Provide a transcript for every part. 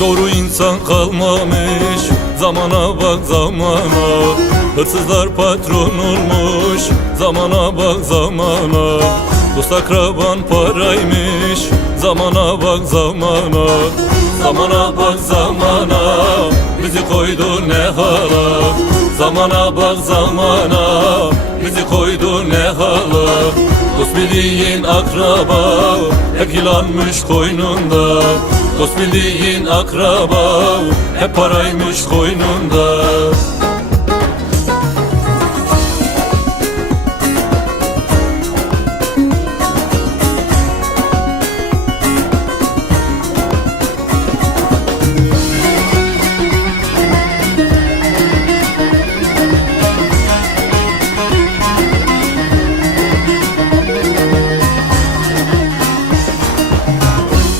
Doğru insan kalmamış, zamana bak zamana. Hırsızlar patron olmuş, zamana bak zamana. Dost akraban paraymış, zamana bak zamana. Zamana bak zamana, bizi koydu ne hala. Zamana bak zamana, bizi koydu ne hala. Dost bildiğin akraba, hep yılanmış koynunda. Dost bildiğin akraba, hep paraymış koynunda.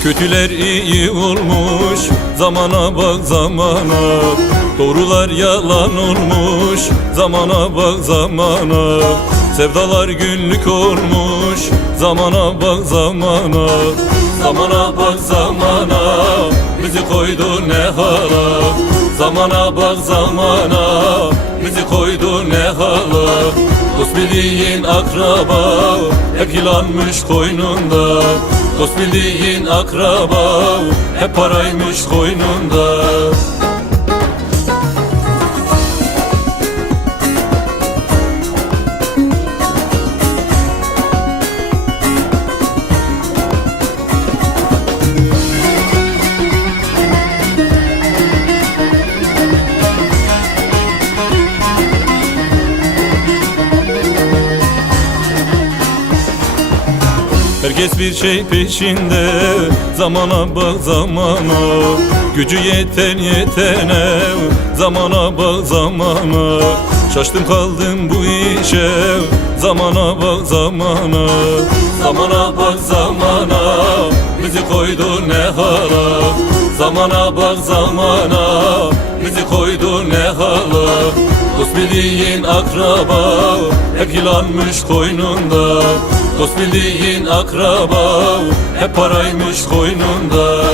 Kötüler iyi olmuş, zamana bak zamana. Doğrular yalan olmuş, zamana bak zamana. Sevdalar günlük olmuş, zamana bak zamana. Zamana bak zamana, bizi koydu ne hala. Zamana bak zamana, bizi koydu ne hala. Dost bildiğin akraba, hep yılanmış koynunda. Dost bildiğin akraba, hep paraymış koynunda. Herkes bir şey peşinde, zamana bak zamana. Gücü yeten yetene, zamana bak zamana. Şaştım kaldım bu işe, zamana bak zamana. Zamana bak zamana, bizi koydu ne hala. Zamana bak zamana, bizi koydu ne hala. Dost bildiğin akraba, hep yılanmış koynunda. Dost bildiğin akraba, hep paraymış koynunda.